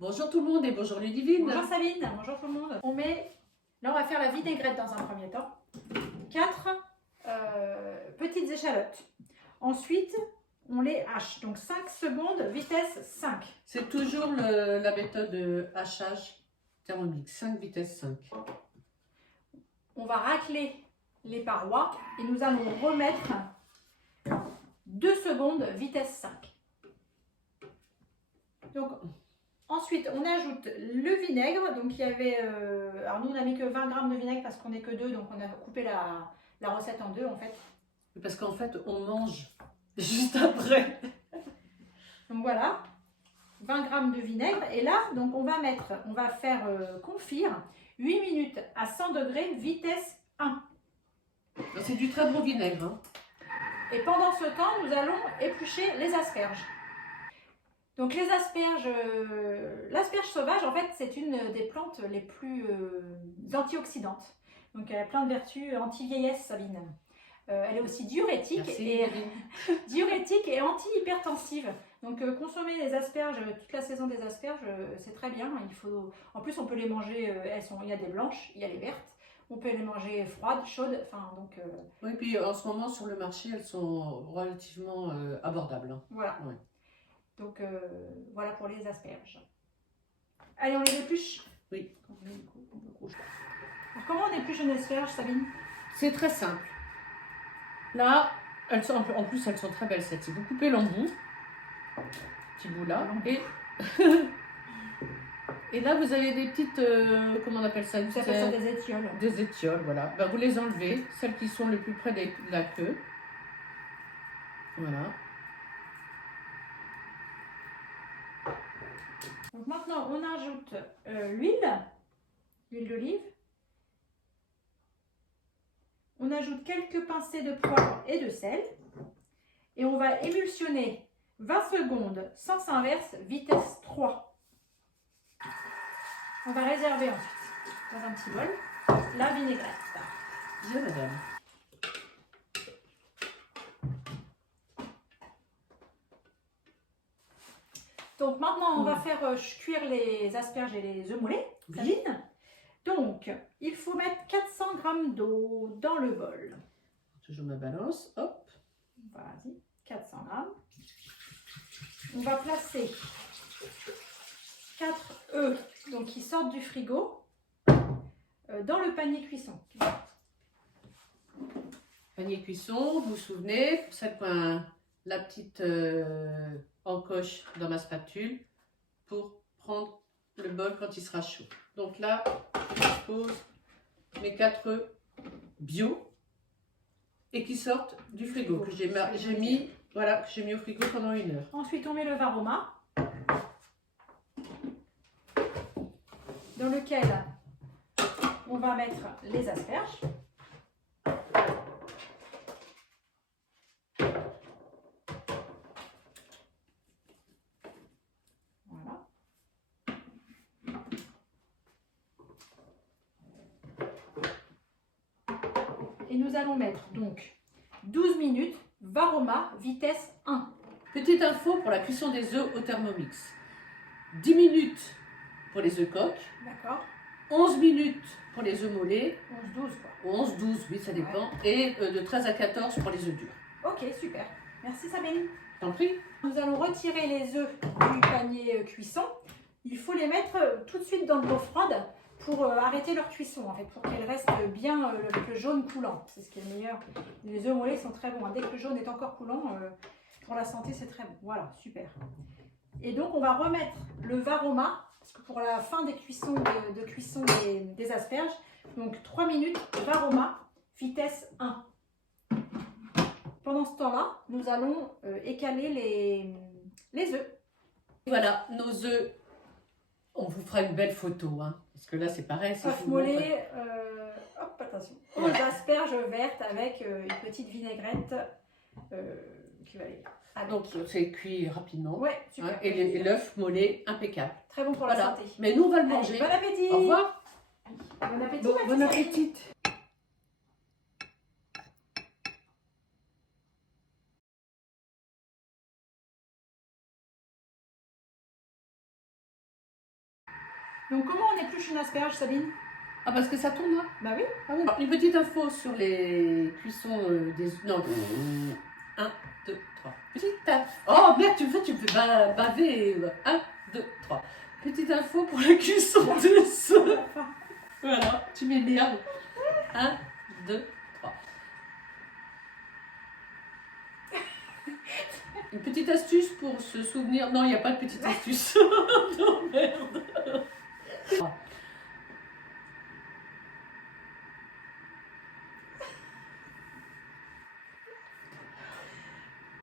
Bonjour tout le monde et bonjour Ludivine. Bonjour Sabine, bonjour tout le monde. Là on va faire la vinaigrette dans un premier temps. 4 petites échalotes. Ensuite, on les hache. Donc 5 secondes, vitesse 5. C'est toujours la méthode hachage Thermomix, 5 vitesse 5. On va racler les parois et nous allons remettre 2 secondes, vitesse 5. Donc ensuite, on ajoute le vinaigre. Donc il y avait, alors nous on a mis que 20 grammes de vinaigre parce qu'on n'est que 2, donc on a coupé la recette en 2 en fait. Parce qu'en fait, on mange juste après. Donc voilà, 20 grammes de vinaigre. Et là, donc on va faire confire 8 minutes à 100 degrés, vitesse 1. C'est du très bon vinaigre. Hein. Et pendant ce temps, nous allons éplucher les asperges. Donc les asperges, l'asperge sauvage, en fait, c'est une des plantes les plus antioxydantes. Donc elle a plein de vertus anti-vieillesse, Sabine. Elle est aussi diurétique. Merci, diurétique et anti-hypertensive. Donc consommer les asperges toute la saison des asperges, c'est très bien. En plus, on peut les manger. Il y a des blanches, il y a les vertes. On peut les manger froides, chaudes. Enfin, donc. Oui, puis en ce moment sur le marché, elles sont relativement abordables. Hein. Voilà. Ouais. Donc voilà pour les asperges. Allez, on les épluche. Oui. Alors, comment on épluche une asperge, Sabine? C'est très simple. Là, en plus, elles sont très belles celles-ci. Vous coupez l'embout, petit bout là, et là vous avez des petites, comment on appelle ça? Vous appelez ça des étioles. Des étioles, voilà. Ben, vous les enlevez, celles qui sont les plus près de la queue. Voilà. Donc maintenant, on ajoute l'huile d'olive. On ajoute quelques pincées de poivre et de sel. Et on va émulsionner 20 secondes, sens inverse, vitesse 3. On va réserver ensuite dans un petit bol la vinaigrette. Bien, madame. Donc maintenant, on va faire cuire les asperges et les œufs mollets. Oui. Donc, il faut mettre 400 g d'eau dans le bol. Toujours ma balance, hop. Vas-y, 400 g. On va placer 4 œufs donc, qui sortent du frigo dans le panier cuisson. Panier cuisson, vous vous souvenez, pour ça, la petite encoche dans ma spatule pour prendre le bol quand il sera chaud. Donc là, je pose mes 4 œufs bio et qui sortent du frigo, que j'ai mis au frigo pendant 1 heure. Ensuite, on met le varoma dans lequel on va mettre les asperges. Voilà. Et nous allons mettre donc 12 minutes, varoma, vitesse 1. Petite info pour la cuisson des œufs au Thermomix. 10 minutes pour les œufs coques. D'accord. 11 minutes pour les œufs mollets. 11-12 quoi. 11-12, oui, ça dépend. Ouais. Et de 13 à 14 pour les œufs durs. Ok, super. Merci Sabine. T'en prie. Nous allons retirer les œufs du panier cuisson. Il faut les mettre tout de suite dans de l'eau froide pour arrêter leur cuisson, en fait, pour qu'elles restent bien avec le jaune coulant. C'est ce qui est le meilleur. Les œufs mollets sont très bons. Dès que le jaune est encore coulant, pour la santé, c'est très bon. Voilà, super. Et donc, on va remettre le varoma, parce que pour la fin des cuissons de cuisson des asperges, donc 3 minutes, varoma, vitesse 1. Pendant ce temps-là, nous allons écaler les œufs. Voilà, nos œufs. On vous fera une belle photo, hein, parce que là, c'est pareil. Œufs mollets, hop, attention. Aux asperges vertes avec une petite vinaigrette qui va aller. Donc, c'est cuit rapidement. Ouais, super. Hein, et l'œuf mollet, impeccable. Très bon pour la santé. Mais nous, on va le manger. Allez, bon appétit. Au revoir. Bon appétit. Bon appétit. Donc comment on épluche une asperge, Sabine? Ah, parce que ça tourne, hein. Bah oui. Ah oui. Une petite info sur les cuissons des... Non. 1, 2, 3. Petite info. Oh merde, tu me fais baver. 1, 2, 3. Petite info pour la cuisson des œufs. Voilà, tu m'énerves. 1, 2, 3. Une petite astuce pour se souvenir. Non, il n'y a pas de petite astuce. Non, merde.